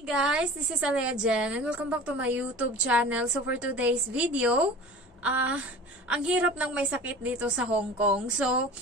Hey guys, this is Alea Jen and welcome back to my YouTube channel. So for today's video, ang hirap ng may sakit dito sa Hong Kong. So,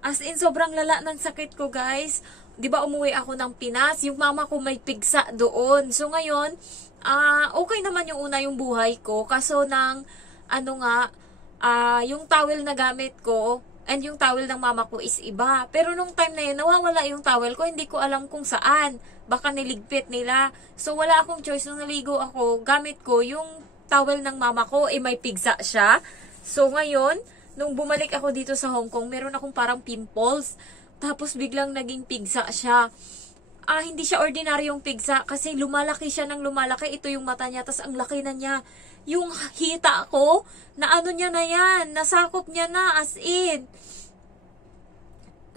as in sobrang lala ng sakit ko guys. 'Di ba umuwi ako ng Pinas, yung mama ko may pigsa doon. So ngayon, okay naman yung una yung buhay ko. Kaso yung towel na gamit ko and yung towel ng mama ko is iba. Pero nung time na yun, nawawala yung towel ko. Hindi ko alam kung saan. Baka niligpit nila. So, wala akong choice. Nung naligo ako, gamit ko yung towel ng mama ko. May pigsa siya. So, ngayon, nung bumalik ako dito sa Hong Kong, meron akong parang pimples. Tapos, biglang naging pigsa siya. Hindi siya ordinaryong pigsa kasi lumalaki siya ng lumalaki. Ito yung mata niya. Tapos, ang laki na niya. Yung hita ko, na ano niya na yan, nasakop niya na, as in.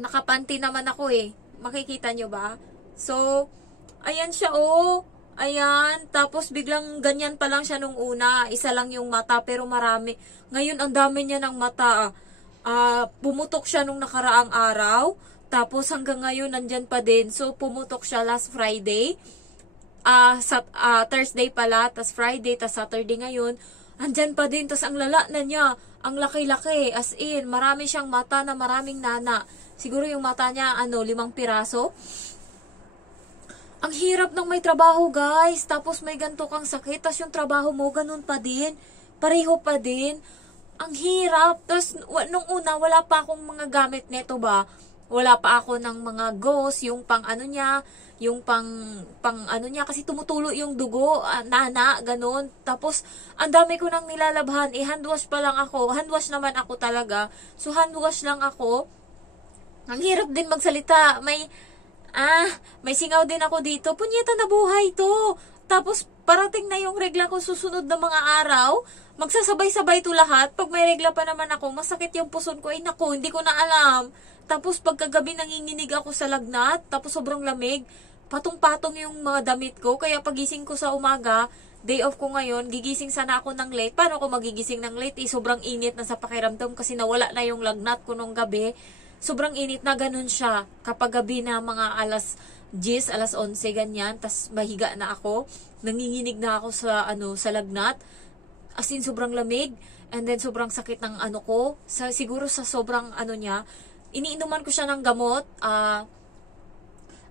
Nakapanty naman ako eh. Makikita nyo ba? So, ayan siya oh. Ayan. Tapos biglang ganyan pa lang siya nung una. Isa lang yung mata, pero marami. Ngayon, ang dami niya ng mata. Pumutok siya nung nakaraang araw. Tapos hanggang ngayon, nandyan pa din. So, pumutok siya last Friday. Thursday pala, tas Friday, tas Saturday ngayon, andyan pa din, tas ang lala na niya, ang laki-laki, as in, marami siyang mata na maraming nana. Siguro yung mata niya, 5 piraso. Ang hirap ng may trabaho, guys, tapos may ganito kang sakit, tas yung trabaho mo, ganun pa din, pareho pa din. Ang hirap, tas nung una, wala pa akong mga gamit neto ba, wala pa ako ng mga gauze, yung pang ano niya, yung pang ano niya, kasi tumutulo yung dugo, nana, ganun. Tapos, ang dami ko nang nilalabhan, handwash pa lang ako, handwash naman ako talaga, so handwash lang ako. Ang hirap din magsalita, may singaw din ako dito, punyeta na buhay to. Tapos, parating na yung regla ko susunod na mga araw, magsasabay-sabay to lahat. Pag may regla pa naman ako, masakit yung puson ko, naku, hindi ko na alam. Tapos pagkagabi nanginginig ako sa lagnat, tapos sobrang lamig, patong-patong yung mga damit ko, kaya pagising ko sa umaga, day off ko ngayon, gigising sana ako ng late. Paano ako magigising ng late? Sobrang init na sa pakiramdam kasi nawala na yung lagnat ko nung gabi. Sobrang init na ganun siya. Kapag gabi na mga alas 10, alas 11, ganyan, tas mahiga na ako, nanginginig na ako sa lagnat. As in, sobrang lamig, and then sobrang sakit ng ko, siguro sa sobrang niya. Iniinuman ko siya ng gamot,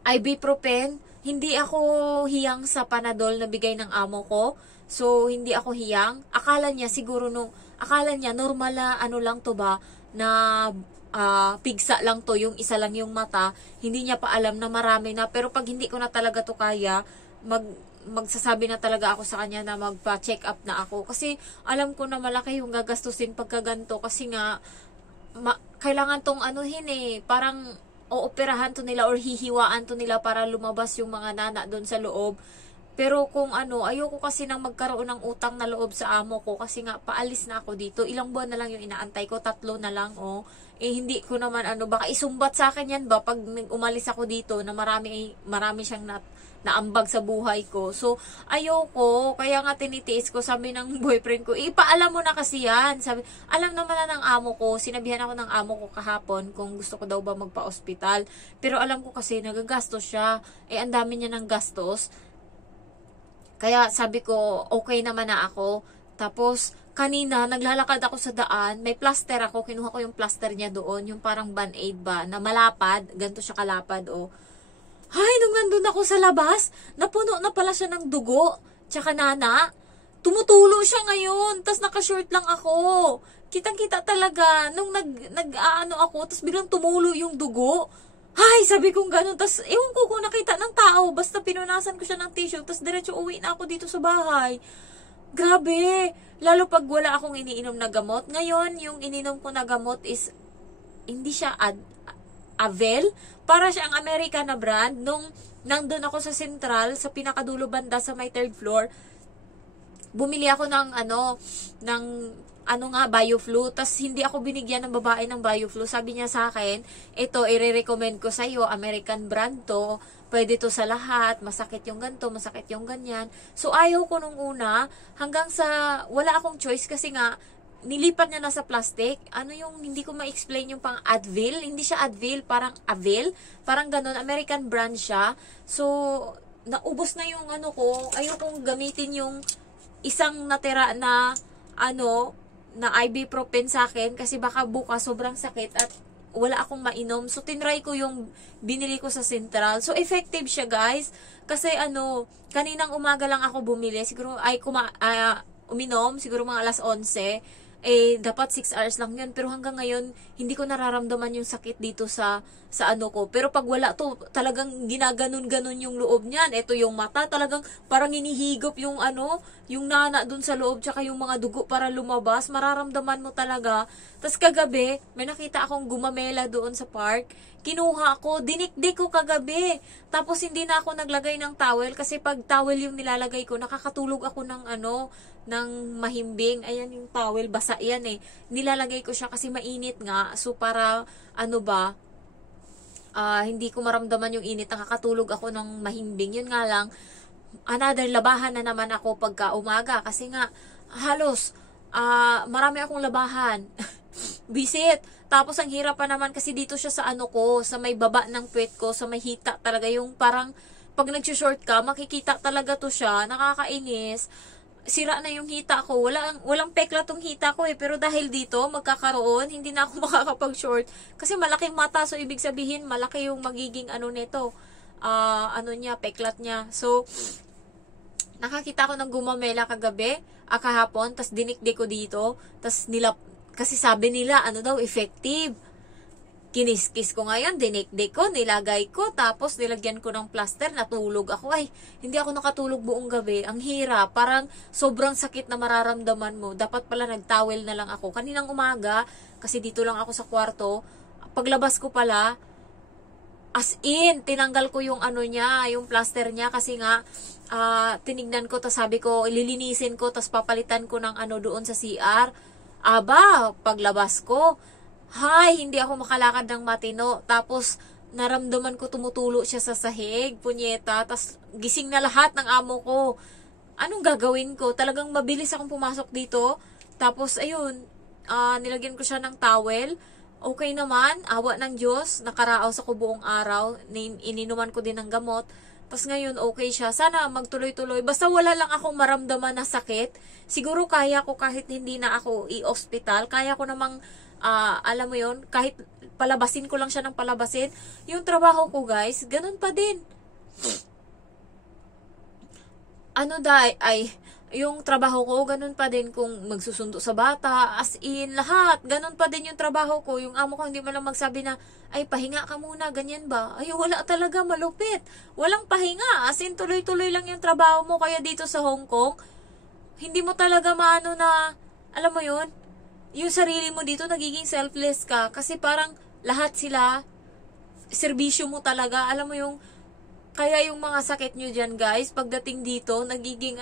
ibuprofen. Hindi ako hiyang sa Panadol na bigay ng amo ko. So, hindi ako hiyang. Akala niya normal na lang to ba, na pigsa lang to, yung isa lang yung mata. Hindi niya pa alam na marami na. Pero pag hindi ko na talaga to kaya, magsasabi na talaga ako sa kanya na magpa-check up na ako. Kasi alam ko na malaki yung gagastusin pagka ganito. Kasi nga, kailangan tong parang ooperahan to nila or hihiwaan to nila para lumabas yung mga nana doon sa loob. Pero kung ayoko kasi nang magkaroon ng utang na loob sa amo ko kasi nga paalis na ako dito. Ilang buwan na lang yung inaantay ko, 3 na lang hindi ko naman baka isumbat sa akin yan ba pag umalis ako dito na marami siyang naambag sa buhay ko. So, ayoko. Kaya nga tinitiis ko, sabi ng boyfriend ko, ipaalam mo na kasi yan. Sabi, alam naman na ng amo ko, sinabihan ako ng amo ko kahapon kung gusto ko daw ba magpa-ospital. Pero alam ko kasi, nagagastos siya. Ang dami niya ng gastos. Kaya sabi ko, okay naman na ako. Tapos, kanina, naglalakad ako sa daan, may plaster ako, kinuha ko yung plaster niya doon, yung parang band-aid ba, na malapad, ganito siya kalapad, nung nandun ako sa labas, napuno na pala siya ng dugo, tsaka nana, tumutulo siya ngayon, tas nakashort lang ako. Kitang-kita talaga, nung ako, tas biglang tumulo yung dugo. Sabi kong ganun, tas ewan ko kung nakita ng tao, basta pinunasan ko siya ng tissue, tas diretso uwi na ako dito sa bahay. Grabe, lalo pag wala akong iniinom na gamot. Ngayon, yung ininom ko na gamot is, hindi siya Avel, para siyang American na brand. Nung nandun ako sa Central, sa pinakadulo banda sa may 3rd floor, bumili ako ng BioFlu. Tas hindi ako binigyan ng babae ng BioFlu. Sabi niya sa akin, ito, i-recommend ko sa iyo, American brand to. Pwede to sa lahat. Masakit yung ganito, masakit yung ganyan. So, ayaw ko nung una, hanggang sa, wala akong choice kasi nga, nilipat niya na sa plastic. Ano yung, hindi ko ma-explain yung pang Advil. Hindi siya Advil, parang Avil. Parang ganun, American brand siya. So, naubos na yung ano ko. Ayokong gamitin yung isang natira na, na ibuprofen sa akin. Kasi baka bukas sobrang sakit at wala akong mainom. So, tinry ko yung binili ko sa Central. So, effective siya, guys. Kasi, kaninang umaga lang ako bumili. Siguro, uminom, siguro mga alas 11. Dapat 6 hours lang yun. Pero hanggang ngayon, hindi ko nararamdaman yung sakit dito sa ano ko. Pero pag wala to, talagang ginaganon-ganon yung loob niyan. Ito yung mata, talagang parang hinihigop yung yung nana dun sa loob, tsaka yung mga dugo para lumabas. Mararamdaman mo talaga. Tapos kagabi, may nakita akong gumamela doon sa park. Kinuha ko, dinikdik ko kagabi. Tapos hindi na ako naglagay ng towel kasi pag towel yung nilalagay ko, nakakatulog ako ng ng mahimbing. Ayan yung towel, basa yan eh. Nilalagay ko siya kasi mainit nga. So para hindi ko maramdaman yung init. Nakakatulog ako ng mahimbing. Yun nga lang, another labahan na naman ako pagka umaga. Kasi nga, halos, marami akong labahan. Visit. Tapos ang hirap pa naman kasi dito siya sa sa may baba ng puwet ko, sa may hita talaga. Yung parang, pag nag-short ka, makikita talaga to siya. Nakakainis. Sira na yung hita ko. Walang pekla tong hita ko eh. Pero dahil dito, magkakaroon, hindi na ako makakapag-short. Kasi malaking mata. So, ibig sabihin, malaki yung magiging nito. Peklat niya. So, nakakita ko ng gumamela kagabi, kahapon, tas dinikdik ko dito, tas kasi sabi nila, effective. Kiniskis ko ngayon, dinikdik ko, nilagay ko, tapos nilagyan ko ng plaster, natulog ako. Ay, hindi ako nakatulog buong gabi. Ang hirap, parang sobrang sakit na mararamdaman mo. Dapat pala nagtowel na lang ako. Kaninang umaga, kasi dito lang ako sa kwarto, paglabas ko pala, as in, tinanggal ko yung yung plaster niya, kasi nga, tinignan ko, tas sabi ko, ililinisin ko, tas papalitan ko ng doon sa CR. Aba, paglabas ko, hindi ako makalakad ng matino. Tapos, naramdaman ko tumutulo siya sa sahig, punyeta. Tapos, gising na lahat ng amo ko. Anong gagawin ko? Talagang mabilis akong pumasok dito. Tapos, ayun, nilagyan ko siya ng towel. Okay naman, awa ng Diyos. Nakaraos ako buong araw. Ininuman ko din ng gamot. Tapos ngayon, okay siya. Sana magtuloy-tuloy. Basta wala lang akong maramdaman na sakit. Siguro kaya ko kahit hindi na ako i-hospital. Kaya ko namang, alam mo yun, kahit palabasin ko lang siya ng palabasin. Yung trabaho ko, guys, ganun pa din. Yung trabaho ko, ganun pa din kung magsusundo sa bata, as in, lahat, ganun pa din yung trabaho ko. Yung amo ko hindi man lang magsabi na, ay, pahinga ka muna, ganyan ba? Ay, wala talaga, malupit. Walang pahinga, as in, tuloy-tuloy lang yung trabaho mo. Kaya dito sa Hong Kong, hindi mo talaga alam mo yun, yung sarili mo dito, nagiging selfless ka. Kasi parang, lahat sila, serbisyo mo talaga, alam mo yung, kaya yung mga sakit nyo dyan, guys, pagdating dito, nagiging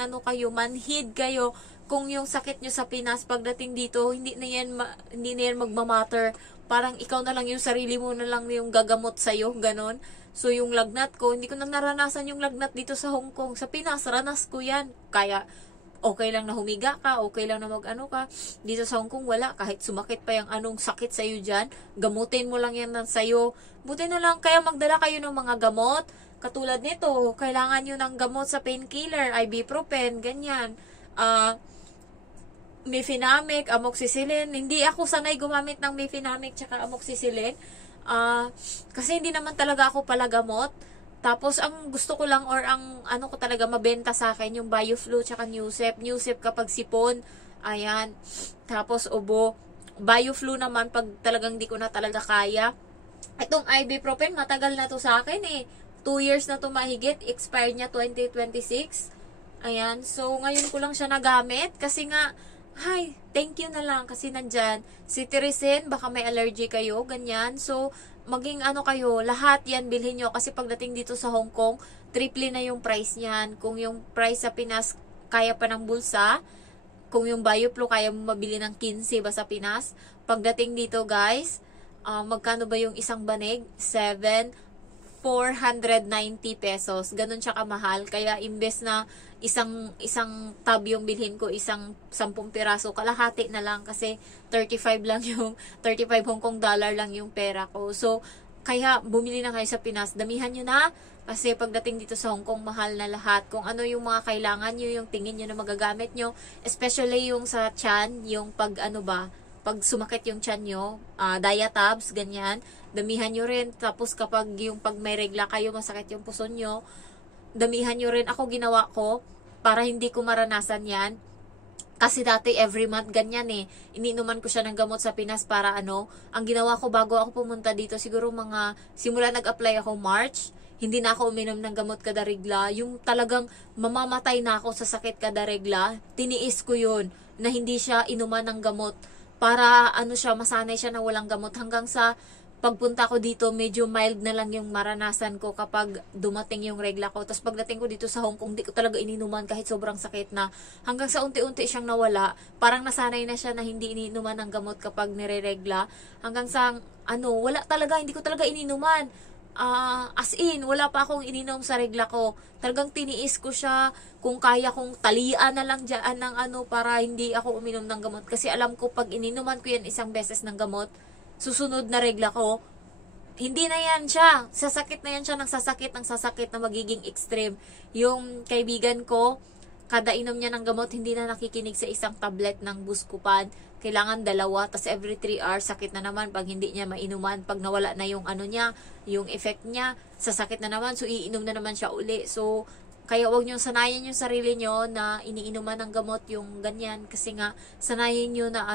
manhid kayo. Kung yung sakit nyo sa Pinas, pagdating dito, hindi na yan magmamatter. Parang ikaw na lang, yung sarili mo na lang yung gagamot sa'yo, ganon. So, yung lagnat ko, hindi ko na naranasan yung lagnat dito sa Hong Kong. Sa Pinas, ranas ko yan. Kaya, okay lang na humiga ka, okay lang na ka. Dito sa Hong Kong, wala. Kahit sumakit pa yung sakit sa'yo dyan, gamutin mo lang yan sa'yo. Buti na lang, kaya magdala kayo ng mga gamot. Katulad nito, kailangan nyo ng gamot sa painkiller, ibuprofen, ganyan. Mefenamic, amoxicillin. Hindi ako sanay gumamit ng mefenamic tsaka amoxicillin. Kasi hindi naman talaga ako palagamot. Tapos, ang gusto ko lang or ang ko talaga mabenta sa akin, yung BioFlu tsaka Newsep. Newsep kapag sipon, ayan. Tapos, ubo. BioFlu naman pag talagang di ko na talaga kaya. Itong ibuprofen, matagal na to sa akin eh. 2 years na to mahigit. Expired niya 2026. Ayan. So, ngayon ko lang siya nagamit. Kasi nga, thank you na lang. Kasi nandyan, cetirizine, baka may allergy kayo. Ganyan. So, maging kayo, lahat yan bilhin nyo. Kasi pagdating dito sa Hong Kong, triple na yung price niyan. Kung yung price sa Pinas, kaya pa ng bulsa. Kung yung BioFlu, kaya mo mabili ng 15 ba sa Pinas. Pagdating dito, guys, magkano ba yung isang banig? 7. 490 pesos. Ganun siya kamahal. Kaya imbes na isang tub yung bilhin ko, isang 10 piraso, kalahati na lang kasi 35 lang yung 35 Hong Kong dollar lang yung pera ko. So, kaya bumili na kayo sa Pinas. Damihan nyo na kasi pagdating dito sa Hong Kong, mahal na lahat. Kung ano yung mga kailangan nyo, yung tingin nyo na magagamit nyo, especially yung sa tiyan, yung pag pag sumakit yung tiyan nyo, diatabs, ganyan, damihan nyo rin. Tapos kapag yung pag may regla kayo, masakit yung puson nyo, damihan nyo rin. Ako ginawa ko, para hindi ko maranasan yan. Kasi dati every month ganyan eh. Iniinuman ko siya ng gamot sa Pinas para ang ginawa ko bago ako pumunta dito, siguro simula nag-apply ako March, hindi na ako uminom ng gamot kada regla. Yung talagang mamamatay na ako sa sakit kada regla, tiniis ko yun, na hindi siya inuman ng gamot. Para masanay siya na walang gamot. Hanggang sa pagpunta ko dito, medyo mild na lang yung maranasan ko kapag dumating yung regla ko. Tapos pagdating ko dito sa Hong Kong, di ko talaga ininuman kahit sobrang sakit na. Hanggang sa unti-unti siyang nawala. Parang nasanay na siya na hindi ininuman ng gamot kapag nire-regla. Hanggang sa, wala talaga, hindi ko talaga ininuman. As in, wala pa akong ininom sa regla ko. Talagang tiniis ko siya. Kung kaya kong talian na lang dyan ng para hindi ako uminom ng gamot. Kasi alam ko pag ininuman ko yan isang beses ng gamot, susunod na regla ko, hindi na yan siya. Sasakit na yan siya ng sasakit na magiging extreme. Yung kaibigan ko, kada inom niya ng gamot, hindi na nakikinig sa isang tablet ng Buscopan. Kailangan 2, tas every 3 hours, sakit na naman pag hindi niya mainuman. Pag nawala na yung niya, yung effect niya, sasakit na naman, so iinom na naman siya uli. So, kaya wag niyong sanayin yung sarili niyo na iniinuman ng gamot yung ganyan. Kasi nga, sanayin niyo na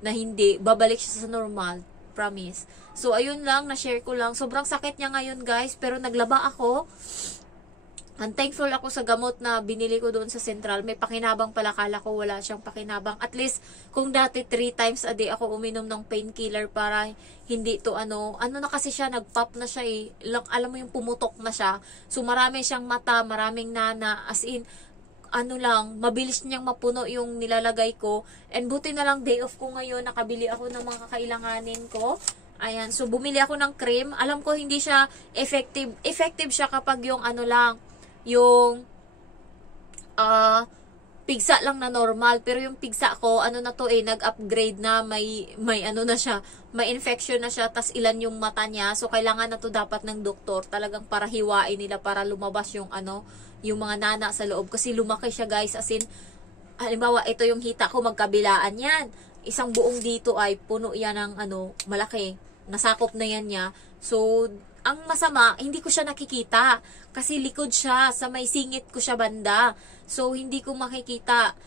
na hindi, babalik siya sa normal. Promise. So, ayun lang, na-share ko lang. Sobrang sakit niya ngayon, guys, pero naglaba ako. I'm thankful ako sa gamot na binili ko doon sa Central. May pakinabang pala, kala ko wala siyang pakinabang. At least, kung dati 3 times a day ako uminom ng painkiller para hindi to na kasi siya, nag-pop na siya eh. Alam mo yung pumutok na siya. So, marami siyang mata, maraming nana. As in, mabilis niyang mapuno yung nilalagay ko. And buti na lang day off ko ngayon, nakabili ako ng mga kakailanganin ko. Ayan, so bumili ako ng cream. Alam ko hindi siya effective. Effective siya kapag yung yung pigsa lang na normal. Pero yung pigsa ko, nag-upgrade na, may na siya, may infection na siya, tas ilan yung mata niya. So, kailangan na to dapat ng doktor. Talagang para hiwain nila, para lumabas yung yung mga nana sa loob. Kasi lumaki siya, guys. As in, halimbawa, ito yung hita ko, magkabilaan yan. Isang buong dito ay puno yan ng malaki. Nasakop na yan niya. So, ang masama, hindi ko siya nakikita. Kasi likod siya, sa may singit ko siya banda. So, hindi ko makikita.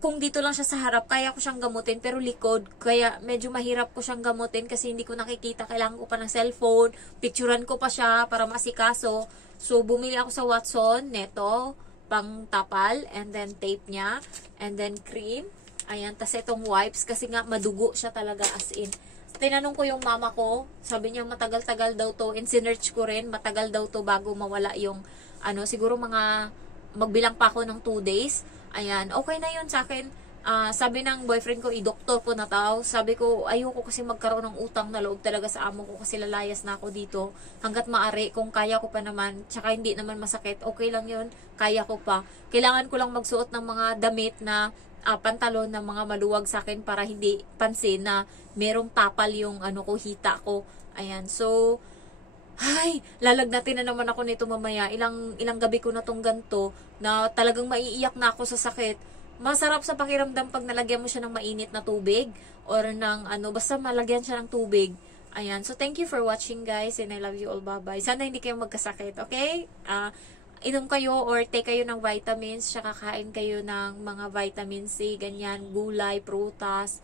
Kung dito lang siya sa harap, kaya ko siyang gamutin. Pero likod, kaya medyo mahirap ko siyang gamutin kasi hindi ko nakikita. Kailangan ko pa ng cellphone. Picturean ko pa siya para masikaso. So, bumili ako sa Watson, neto, pang tapal, and then tape niya, and then cream. Ayan, tas itong wipes, kasi nga madugo siya talaga, as in. Tinanong ko yung mama ko, sabi niya matagal-tagal daw to, and sinearch ko rin, matagal daw to bago mawala yung, siguro magbilang pa ako ng 2 days. Ayan, okay na yun sa akin. Sabi ng boyfriend ko, i-doktor ko na tao. Sabi ko, ayoko kasi magkaroon ng utang na loob talaga sa amo ko kasi lalayas na ako dito. Hanggat maaari, kung kaya ko pa naman, tsaka hindi naman masakit, okay lang yun, kaya ko pa. Kailangan ko lang magsuot ng mga damit na pantalon na mga maluwag sa akin para hindi pansin na merong tapal yung hita ko. Ayan, so, lalagnatin na naman ako nito mamaya. Ilang gabi ko na tong ganto na talagang maiiyak na ako sa sakit. Masarap sa pakiramdam pag nalagyan mo siya ng mainit na tubig or ng basta malagyan siya ng tubig. Ayan, so thank you for watching, guys, and I love you all. Bye-bye. Sana hindi kayo magkasakit, okay? Inom kayo or take kayo ng vitamins, tsaka kain kayo ng mga vitamin C, ganyan, gulay, prutas.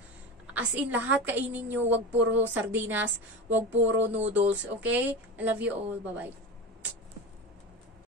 As in, lahat kainin nyo. Wag puro sardinas, wag puro noodles, okay? I love you all. Bye-bye.